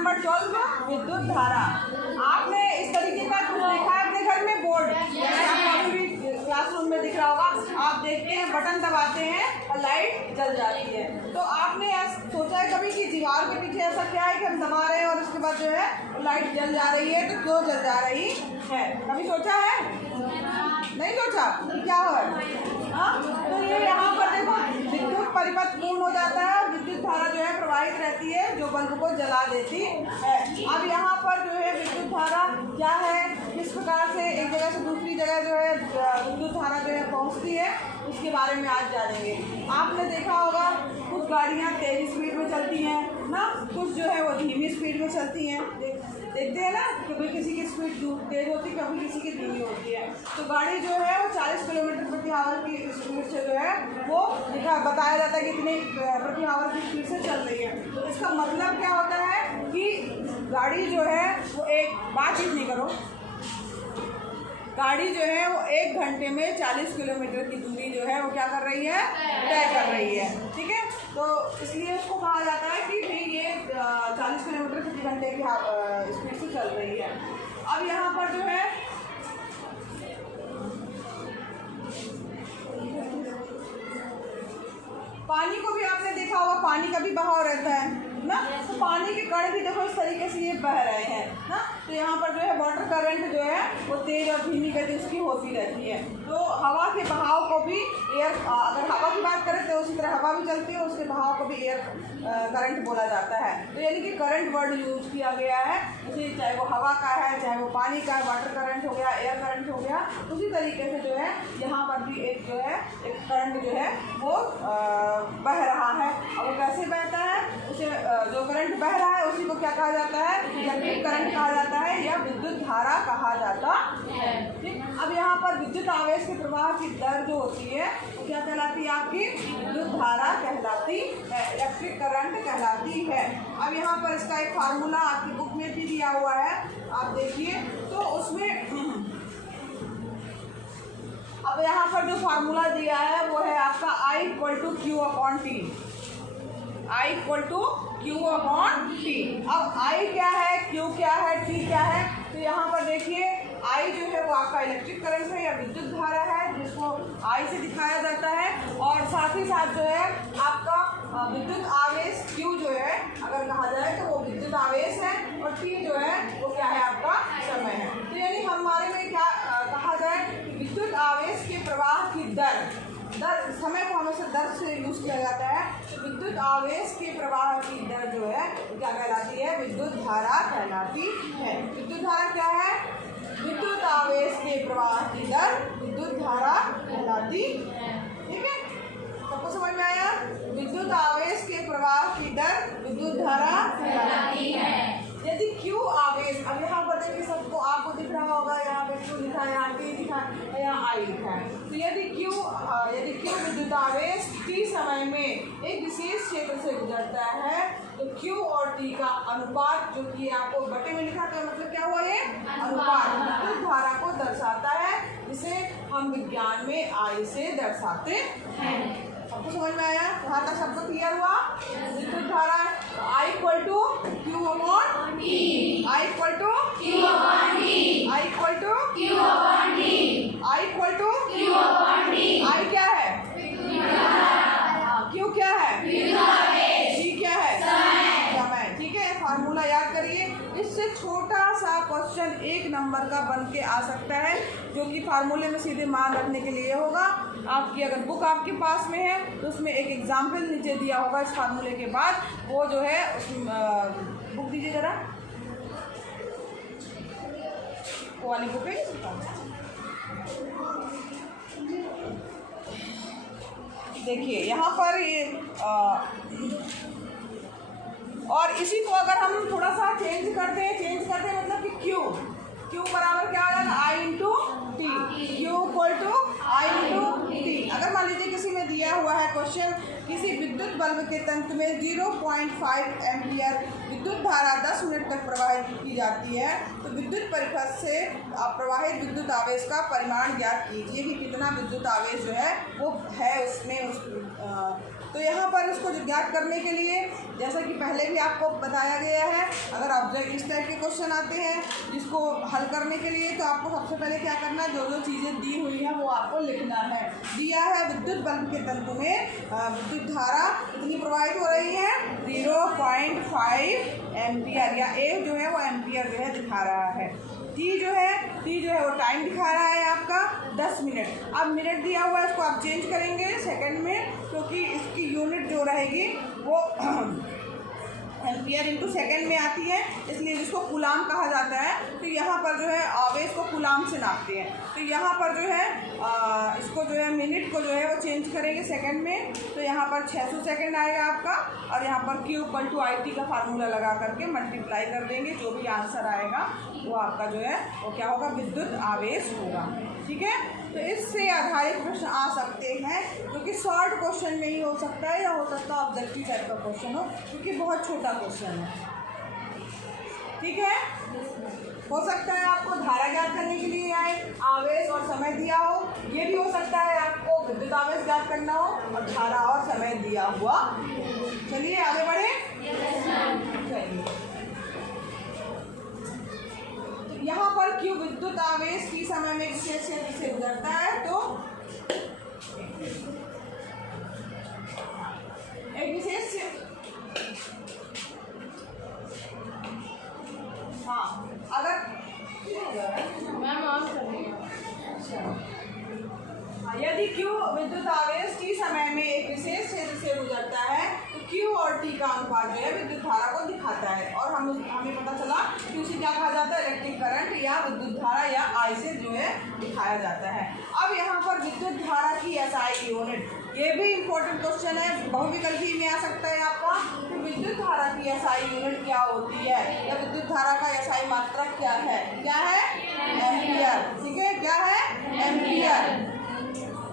Number 12 विद्युत धारा। आपने इस तरीके का कुछ देखा है अपने घर में बोर्ड, आपको अभी भी क्लासरूम में दिख रहा होगा। आप देखते हैं बटन दबाते हैं और लाइट जल जाती है। तो आपने सोचा है कभी कि दीवार के पीछे ऐसा क्या है कि हम दबा रहे हैं और उसके बाद जो है लाइट जल जा रही है, तो क्यों जल जा रही है? कभी सोचा है? नहीं सोचा कि क्या हो? हाँ, तो ये यहाँ पर देखो विद्युत परिपथ पूर्ण हो जाता है और विद्युत धारा जो है प्रवाहित रहती है जो बल्ब को जला देती है। अब यहाँ पर जो है विद्युत धारा क्या है, किस प्रकार से एक जगह से दूसरी जगह जो है विद्युत धारा जो है पहुँचती है, उसके बारे में आज जानेंगे। आपने देखा होगा कुछ गाड़ियाँ तेज स्पीड में चलती हैं ना, कुछ जो है वो धीमी स्पीड में चलती हैं। देखते हैं ना, कभी किसी की स्पीड तेज होती है, कभी किसी की धीमी होती है। तो गाड़ी जो है वो 40 किलोमीटर प्रति आवर की स्पीड से जो है वो बताया जाता है कि कितने प्रति आवर की स्पीड से चल रही है। तो इसका मतलब क्या होता है कि गाड़ी जो है वो एक बातचीत नहीं करो, गाड़ी जो है वो 1 घंटे में 40 किलोमीटर की दूरी जो है वो क्या कर रही है, तय कर रही है। ठीक है, तो इसलिए उसको कहा जाता है कि भाई ये 40 किलोमीटर प्रति घंटे की स्पीड से चल रही है। अब यहाँ पर जो है पानी को भी आपने देखा होगा, पानी का भी बहाव रहता है ना, तो पानी के कण भी देखो इस तरीके से ये बह रहे हैं ना। तो यहाँ पर जो है वाटर करंट जो है वो तेज और धीमी गति उसकी होती रहती है। तो हवा के बहाव को भी एयर, अगर हवा की बात करें तो उसी तरह हवा भी चलती है, उसके बहाव को भी एयर करंट बोला जाता है। तो यानी कि करंट वर्ड यूज किया गया है, उसी चाहे वो हवा का है, चाहे वो पानी का है, वाटर करंट हो गया, एयर करंट हो गया, उसी तरीके से जो है यहाँ पर भी एक जो है एक करंट जो है वो बह रहा है। अब वो कैसे बहता है, उसे जो करंट बह रहा है उसी को क्या कहा जाता है, इलेक्ट्रिक करंट कहा जाता है या विद्युत धारा कहा जाता है। ठीक, अब यहाँ पर विद्युत आवेश के प्रवाह की दर जो होती है वो क्या कहलाती है, आपकी विद्युत धारा कहलाती है, इलेक्ट्रिक करंट कहलाती है। अब यहाँ पर इसका एक फार्मूला आपकी बुक में भी दिया हुआ है, आप देखिए। तो उसमें अब यहाँ पर जो फार्मूला दिया है वो है आपका I = Q/T, I = Q/T। अब I क्या है, Q क्या है, T क्या है? तो यहाँ पर देखिए I जो है वो आपका इलेक्ट्रिक करंट है या विद्युत धारा है, जिसको I से दिखाया जाता है। और साथ ही साथ जो है आपका विद्युत आवेश Q जो है अगर कहा जाए तो वो विद्युत आवेश है, और T जो है वो क्या है, आपका समय है। तो यानी हमारे में क्या कहा जाए, विद्युत आवेश के प्रवाह की दर समय को हमेशा दर से यूज किया जाता है। तो विद्युत आवेश के प्रवाह की दर जो है क्या कहलाती है, विद्युत धारा कहलाती है। विद्युत धारा क्या है, विद्युत आवेश के प्रवाह की दर विद्युत धारा कहलाती है। ठीक है, सबको समझ में आया? विद्युत आवेश के प्रवाह की दर विद्युत धारा कहलाती है। यदि Q आवेश, अब यहाँ पर देखिए सबको आपको दिख रहा होगा, यहाँ पे Q लिखा है, यहाँ T लिखा है, यहाँ I लिखा है। तो यदि Q विद्युत आवेश T समय में एक विशेष क्षेत्र से गुजरता है तो Q और T का अनुपात जो कि आपको बटे में लिखा था, मतलब क्या हुआ, ये अनुपात विद्युत धारा को दर्शाता है, जिसे हम विज्ञान में I से दर्शाते हैं। आपको समझ में आया? यहाँ तक सबको क्लियर हुआ? विद्युत धारा I = Q/T, I = Q/T, I = Q/T, I = Q/T। I क्या है, Q क्या है, T क्या है, समय। ठीक है, फार्मूला याद करिए। इससे छोटा सा क्वेश्चन 1 नंबर का बन के आ सकता है, जो कि फार्मूले में सीधे मान रखने के लिए होगा। आपकी अगर बुक आपके पास में है तो उसमें एक एग्जाम्पल नीचे दिया होगा इस फार्मूले के बाद, वो जो है उसमें बुक दीजिए जरा, वो वाली बुक है। देखिए यहाँ पर ये और इसी को अगर हम थोड़ा सा चेंज करते हैं मतलब कि Q बराबर क्या आ जाएगा, I × T, Q = I × T। अगर मान लीजिए किसी में दिया हुआ है क्वेश्चन, किसी विद्युत बल्ब के तंत्र में 0.5 एम्पियर विद्युत धारा 10 मिनट तक प्रवाहित की जाती है, तो विद्युत परिपथ से प्रवाहित विद्युत आवेश का परिमाण ज्ञात कीजिए कि कितना विद्युत आवेश जो है वो है उसमें, उस तो यहाँ पर इसको ज्ञात करने के लिए जैसा कि पहले भी आपको बताया गया है, अगर ऑब्जेक्ट इस टाइप के क्वेश्चन आते हैं जिसको हल करने के लिए, तो आपको सबसे पहले क्या करना है, जो जो चीज़ें दी हुई हैं वो आपको लिखना है। दिया है विद्युत बल्ब के तंतु में विद्युत धारा कितनी प्रवाहित हो रही है, 0.5 एम्पियर, या ए जो है वो एम्पियर जो है दिखा रहा है। टी जो है वो टाइम दिखा रहा है आपका 10 मिनट। अब मिनट दिया हुआ है, इसको आप चेंज करेंगे सेकंड में, क्योंकि इसकी यूनिट जो रहेगी वो एम्पियर इंटू सेकेंड में आती है, इसलिए जिसको कूलाम कहा जाता है। तो यहाँ पर जो है आवेश को कूलाम से नापते हैं। तो यहाँ पर जो है इसको जो है मिनट को जो है वो चेंज करेंगे सेकंड में, तो यहाँ पर 600 सेकंड आएगा आपका, और यहाँ पर Q=IT का फार्मूला लगा करके मल्टीप्लाई कर देंगे, जो भी आंसर आएगा वो आपका जो है वो क्या होगा, विद्युत आवेश होगा। ठीक है, तो इससे आधारित प्रश्न आ सकते हैं, क्योंकि शॉर्ट क्वेश्चन नहीं हो सकता है, या हो सकता है ऑब्जेक्टिव टाइप का क्वेश्चन हो, क्योंकि बहुत छोटा क्वेश्चन है। ठीक है, हो सकता है आपको धारा ज्ञात करने के लिए आए, आवेश और समय दिया हो, ये भी हो सकता है आपको विद्युत आवेश ज्ञात करना हो और धारा और समय दिया हुआ। चलिए आगे बढ़े। चलिए, यहाँ पर क्यों विद्युत आवेश की समय में विशेष क्षेत्र से गुजरता है, तो एक विशेष अगर मैम ऑन कर रही यदि Q विद्युत आवेश T समय में एक विशेष क्षेत्र से गुजरता है, तो Q और T का अनुपात जो है विद्युत धारा को दिखाता है, और हमें पता चला कि उसे क्या कहा जाता है, इलेक्ट्रिक करंट या विद्युत धारा या I से जो है दिखाया जाता है। अब यहाँ पर विद्युत धारा की SI यूनिट, ये भी इम्पोर्टेंट क्वेश्चन है, बहुविकल्पी में आ सकता है आपका, कि विद्युत धारा की SI यूनिट क्या होती है, या विद्युत धारा का SI मात्रक क्या है, एम्पियर। ठीक है, क्या है, एम्पियर।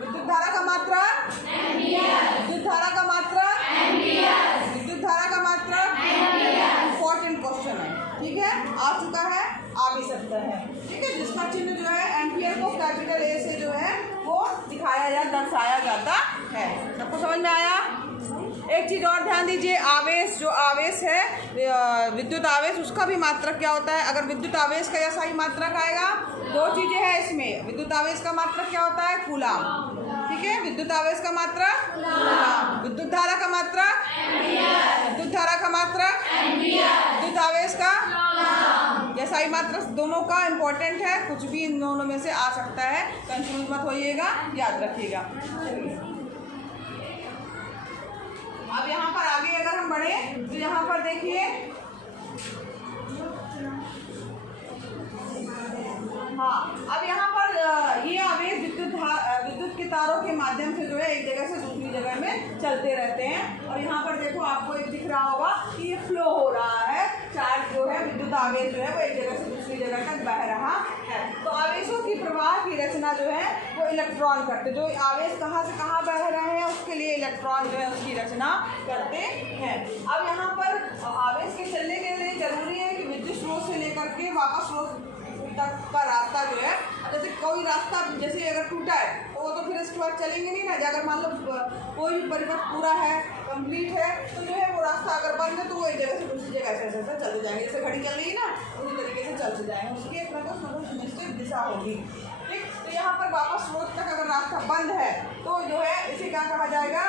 विद्युत धारा का मात्रक एम्पियर, विद्युत धारा का मात्रक एम्पियर, विद्युत धारा का मात्रक एम्पियर। इम्पोर्टेंट क्वेश्चन है, ठीक है, आ चुका है, आ भी सकता है। ठीक है, जिसका चिन्ह जो है एम्पियर को कैपिटल A से जो है वो दिखाया या दर्शाया जाता है। सबको समझ में आया। एक चीज़ और ध्यान दीजिए, आवेश जो आवेश है विद्युत आवेश, उसका भी मात्रक क्या होता है। अगर विद्युत आवेश का SI मात्रक आएगा, दो चीज़ें हैं इसमें, विद्युत आवेश का मात्रक क्या होता है, कूलाम। ठीक है, विद्युत आवेश का मात्रक कूलाम, विद्युत धारा का मात्रक एम्पियर, विद्युत धारा का मात्रक एम्पियर, विद्युत आवेश का SI मात्रक, दोनों का इम्पोर्टेंट है, कुछ भी इन दोनों में से आ सकता है, कंफ्यूज मत होइएगा, याद रखिएगा। अब यहाँ पर आगे अगर हम बढ़े, तो यहाँ पर देखिए, अब यहाँ पर ये आवेश विद्युत के तारों के माध्यम से जो है एक जगह से दूसरी जगह में चलते रहते हैं, और यहाँ पर देखो आपको एक दिख रहा होगा कि ये फ्लो हो रहा है, चार्ज जो है विद्युत आवेश जो है वो एक जगह से दूसरी जगह तक बह रहा है। तो आवेशों की प्रवाह की रचना जो है वो इलेक्ट्रॉन करते, जो आवेश कहाँ से कहाँ बह रहे हैं उसके लिए इलेक्ट्रॉन जो है उसकी रचना करते हैं। अब यहाँ पर आवेश के चलने के लिए जरूरी है कि विद्युत स्रोत से लेकर के वापस स्रोत तक का रास्ता जो है, जैसे कोई रास्ता जैसे अगर टूटा है तो वो तो फिर इसके बाद चलेंगे नहीं ना। अगर मान लो कोई भी परिपथ पूरा है, कंप्लीट है, तो जो है वो रास्ता अगर बंद है तो वो एक जगह से दूसरी जगह ऐसे चलते जाएंगे, जैसे घड़ी चल रही है ना उसी तरीके से चलते जाएंगे, उसकी एक निश्चित दिशा होगी। ठीक, तो यहाँ पर वापस स्रोत तक अगर रास्ता बंद है तो जो है इसे क्या कहा जाएगा,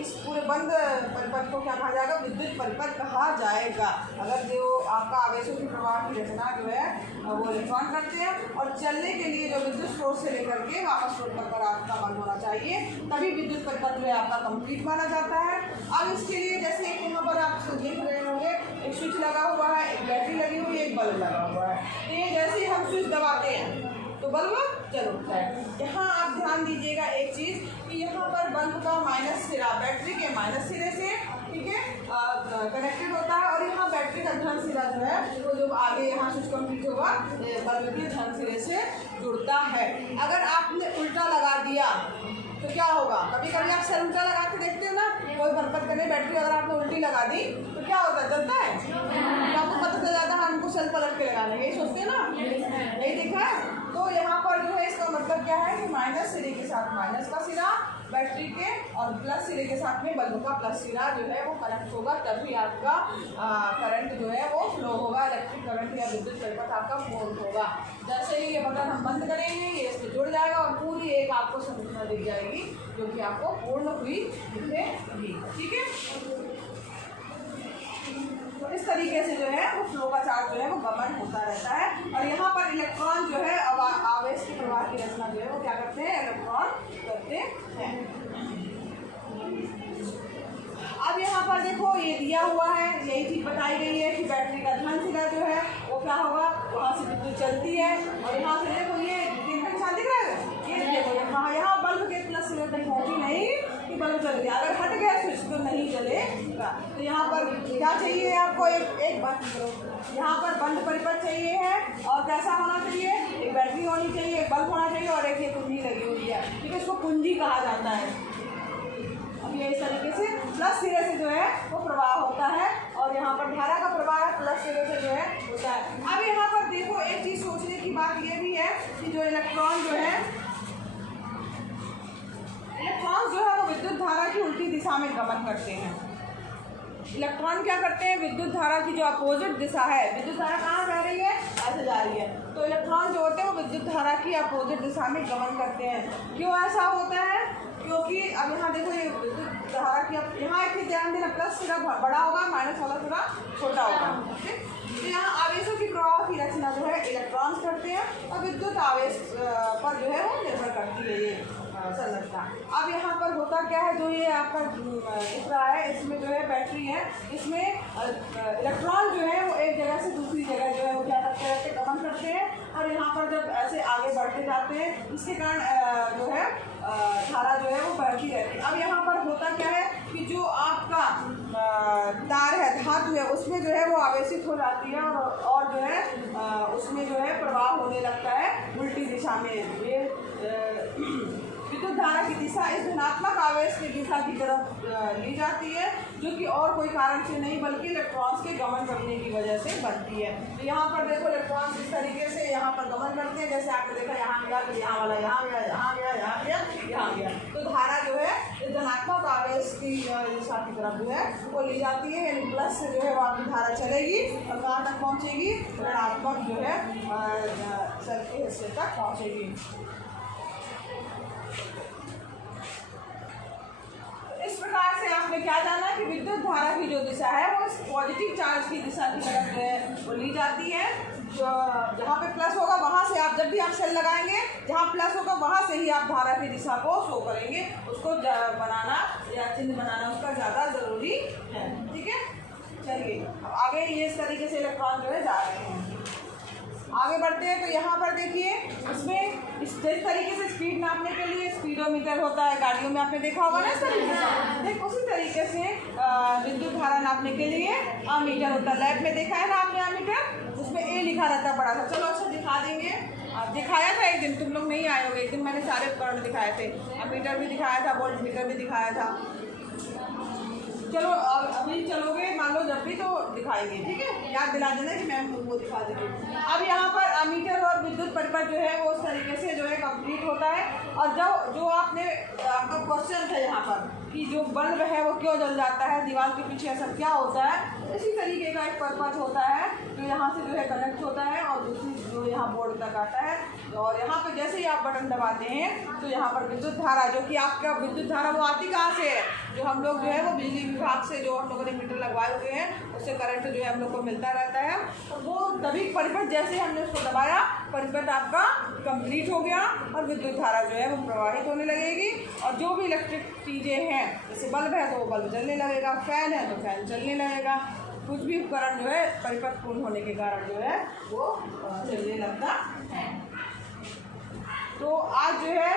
इस पूरे बंद परिपथ को क्या कहा जाएगा, विद्युत परिपथ कहा जाएगा। अगर जो आपका आवेशों की प्रवाह की रचना जो है वो इलेक्ट्रॉन करते हैं, और चलने के लिए जो विद्युत स्रोत से लेकर के वापस स्रोत तक का रास्ता बंद होना चाहिए, तभी विद्युत परिपथ जो है आपका कंप्लीट माना जाता है। अब इसके लिए जैसे एक यहाँ पर आप देख रहे होंगे, एक स्विच लगा हुआ है, एक बैटरी लगी हुई है, एक बल्ब लगा हुआ है। तो ये जैसे ही हम स्विच दबाते हैं तो बल्ब जल उठता है। यहाँ आप ध्यान दीजिएगा एक चीज़, कि यहाँ पर बल्ब का माइनस सिरा बैटरी के माइनस सिरे से, ठीक है, कनेक्टेड होता है, और यहाँ बैटरी का धन सिरा जो है वो जो आगे यहाँ स्विच कंप्लीट होगा बल्ब के धन सिरे से जुड़ता है। अगर आपने उल्टा लगा दिया तो क्या होगा, कभी कभी आप सेल उल्टा लगा के देखते हो ना, कोई बरकत करने बैटरी अगर आपने उल्टी लगा दी तो क्या होता है, जलता है। तो आपको पता चल जाता है हमको सेल पलट के लगा लेंगे, यही सोचते हैं ना, यही देखा है। तो यहाँ पर जो है इसका मतलब क्या है कि माइनस सिरे के साथ माइनस का सिरा बैटरी के और प्लस सिरे के साथ में बल्ब का प्लस सिरा जो है वो करंट होगा, तभी आपका करंट जो है वो फ्लो होगा, इलेक्ट्रिक करंट या विद्युत परिपथ आपका फ्लो होगा। जैसे ही ये बटन हम बंद करेंगे ये इसमें जुड़ जाएगा और पूरी एक आपको संरचना दिख जाएगी जो कि आपको पूर्ण हुई दिखेगी। ठीक है, तो इस तरीके से जो है वो फ्लो का चार्ज जो है वो गमन होता रहता है। और यहाँ पर इलेक्ट्रॉन जो है आवेश के प्रवाह की रचना जो है वो क्या करते हैं, इलेक्ट्रॉन करते हैं। अब यहाँ पर देखो ये दिया हुआ है, यही चीज बताई गई है कि बैटरी का धन सिरा जो है वो क्या होगा, वहाँ से विद्युत चलती है और यहाँ से देखो ये दिन का निशान दिख रहा है, ये देखो यहाँ बल्ब के प्लस सिरे तक पहुँची नहीं कि बल्ब चल गया, अगर हट गया स्विच तो नहीं चलेगा। तो यहाँ पर क्या चाहिए आपको, एक बात करो, यहाँ पर बंद परिपथ चाहिए है और कैसा होना चाहिए, एक बैटरी होनी चाहिए, एक बल्ब होना चाहिए और एक ये कुंजी लगी हुई है। ठीक है, इसको कुंजी कहा जाता है। अब ये इस तरीके से प्लस सिरे से जो है वो प्रवाह होता है और यहाँ पर धारा का प्रवाह प्लस सिरे से जो है होता है। अब यहाँ पर देखो एक चीज़ सोचने की बात ये भी है कि जो इलेक्ट्रॉन जो है वो विद्युत धारा की उल्टी दिशा में गमन करते हैं। इलेक्ट्रॉन क्या करते हैं, विद्युत धारा की जो अपोजिट दिशा है, विद्युत धारा कहाँ जा रही है, ऐसे जा रही है, तो इलेक्ट्रॉन जो होते हैं वो विद्युत धारा की अपोजिट दिशा में गमन करते हैं। क्यों ऐसा होता है, क्योंकि अब यहाँ देखो ये विद्युत धारा की, यहाँ एक ध्यान देना, प्लस सिरा बड़ा होगा, माइनस वाला सिरा छोटा होगा। ठीक, तो यहाँ आवेशों की प्रवाह की रचना जो है इलेक्ट्रॉन्स करते हैं और विद्युत आवेश पर जो है वो निर्भर करती है ये संरचना। अब यहाँ पर होता क्या है, जो ये आपका दिख रहा है इसमें जो है बैटरी है, इसमें इलेक्ट्रॉन जो है वो एक जगह से दूसरी जगह जो है वो क्या करते रहते हैं, गमन करते हैं और यहाँ पर जब ऐसे आगे बढ़ते जाते हैं इसके कारण जो है धारा जो है वो बढ़ती रहती है। अब यहाँ पर होता क्या है कि जो आपका तार है, धातु है, उसमें जो है वो आवेशित हो जाती है और जो है उसमें जो है प्रवाह होने लगता है उल्टी दिशा में। ये विद्युत धारा की दिशा इस धनात्मक आवेश की दिशा की तरफ ली जाती है, जो कि और कोई कारण से नहीं बल्कि इलेक्ट्रॉन्स के गमन करने की वजह से बनती है। तो यहाँ पर देखो इलेक्ट्रॉन्स इस तरीके से यहाँ पर गमन करते हैं, जैसे आपने देखा यहाँ गया, फिर यहाँ वाला यहाँ गया, यहाँ गया, यहाँ गया, यहाँ गया। तो धारा जो है इस धनात्मक आवेश की दिशा की तरफ जो है वो ली जाती है, यानी प्लस से जो है वो आपकी धारा चलेगी और कहाँ तक पहुँचेगी, ऋणात्मक जो है सेल के हिस्से तक पहुँचेगी। इस प्रकार से आपने क्या जाना कि विद्युत धारा की जो दिशा है वो पॉजिटिव चार्ज की दिशा की तरफ जो है वो ली जाती है। जो जहाँ पे प्लस होगा वहाँ से आप जब भी आप सेल लगाएंगे, जहाँ प्लस होगा वहाँ से ही आप धारा की दिशा को शो करेंगे, उसको बनाना या चिन्ह बनाना उसका ज़्यादा ज़रूरी है। ठीक है, चलिए आगे ये इस तरीके से इलेक्ट्रॉन जो है जा रहे हैं, आगे बढ़ते हैं। तो यहाँ पर देखिए इसमें जिस तरीके से स्पीड नापने के लिए स्पीडोमीटर होता है, गाड़ियों में आपने देखा होगा ना इस तरीके से, देख उसी तरीके से विद्युत धारा नापने के लिए अमीटर होता है। लैब में देखा है ना आपने अमीटर, उसमें ए लिखा रहता है बड़ा सा। चलो अच्छा दिखा देंगे, दिखाया था एक दिन, तुम लोग नहीं आए होगे, एक दिन मैंने सारे उपकरण दिखाए थे, अमीटर भी दिखाया था, वोल्ट मीटर भी दिखाया था। चलो अभी चलोगे मान लो जब भी तो दिखाएंगे, ठीक है, याद दिला देना कि मैम वो दिखा देंगे। अब यहाँ पर अमीटर और विद्युत परिपथ जो है वो उस तरीके से जो है कंप्लीट होता है। और जो आपने आपका क्वेश्चन था यहाँ पर कि जो बल्ब है वो क्यों जल जाता है, दीवार के पीछे ऐसा क्या होता है, इसी तरीके का एक परिपथ होता है जो यहाँ से जो है कनेक्ट होता है और दूसरी जो यहाँ बोर्ड तक आता है। और यहाँ पे जैसे ही आप बटन दबाते हैं तो यहाँ पर विद्युत धारा, जो कि आपका विद्युत धारा वो आती कहाँ से है, जो हम लोग जो है वो बिजली विभाग से जो हम लोगों ने मीटर लगवाए हुए हैं उससे करंट जो है हम लोग को मिलता रहता है। तो वो तभी परिपथ जैसे हमने उसको दबाया, परिपथ आपका कंप्लीट हो गया और विद्युत धारा जो है वो प्रवाहित होने लगेगी। और जो भी इलेक्ट्रिक चीज़ें हैं, जैसे बल्ब है तो वो बल्ब जलने लगेगा, फैन है तो फैन चलने लगेगा, कुछ भी उपकरण जो है परिपथ पूर्ण होने के कारण जो है वो चलने लगता है। तो आज जो है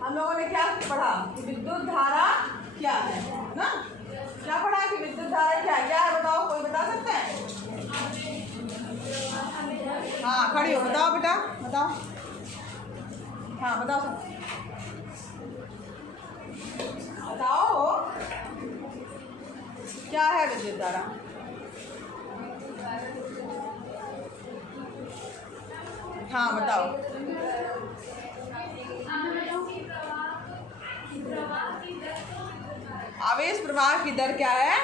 हम लोगों ने क्या पढ़ा कि विद्युत धारा क्या है ना, क्या पढ़ा कि विद्युत धारा क्या है बताओ, कोई बता सकता है? हाँ खड़ी हो, बताओ बेटा बताओ, हाँ बताओ बताओ क्या है विद्युत धारा? हाँ बताओ। आवेश प्रवाह की दर क्या है?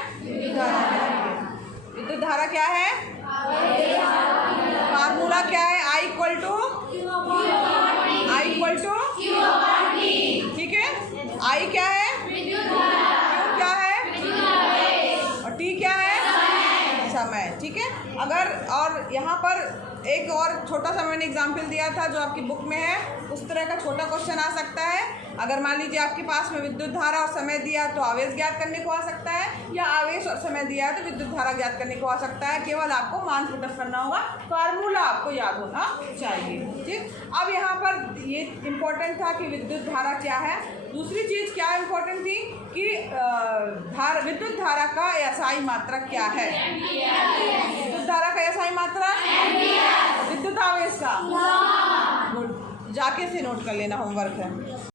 विद्युत धारा क्या है? फार्मूला क्या है? I इक्वल टू ठीक है। I क्या है? Q क्या है? और T क्या है? समय। ठीक है। अगर और यहाँ पर एक और छोटा सा मैंने एग्जाम्पल दिया था जो आपकी बुक में है, उस तरह का छोटा क्वेश्चन आ सकता है। अगर मान लीजिए आपके पास में विद्युत धारा और समय दिया तो आवेश ज्ञात करने को आ सकता है, या आवेश और समय दिया है तो विद्युत धारा ज्ञात करने को आ सकता है। केवल आपको मान पुटअप करना होगा, फार्मूला आपको याद होना चाहिए। ठीक। अब यहाँ पर ये इम्पोर्टेंट था कि विद्युत धारा क्या है। दूसरी चीज़ क्या इम्पोर्टेंट थी कि विद्युत धारा का एसआई मात्रक क्या है? विद्युत धारा का एसआई मात्रक विद्युत आवेश का। जाके से नोट कर लेना, होमवर्क है।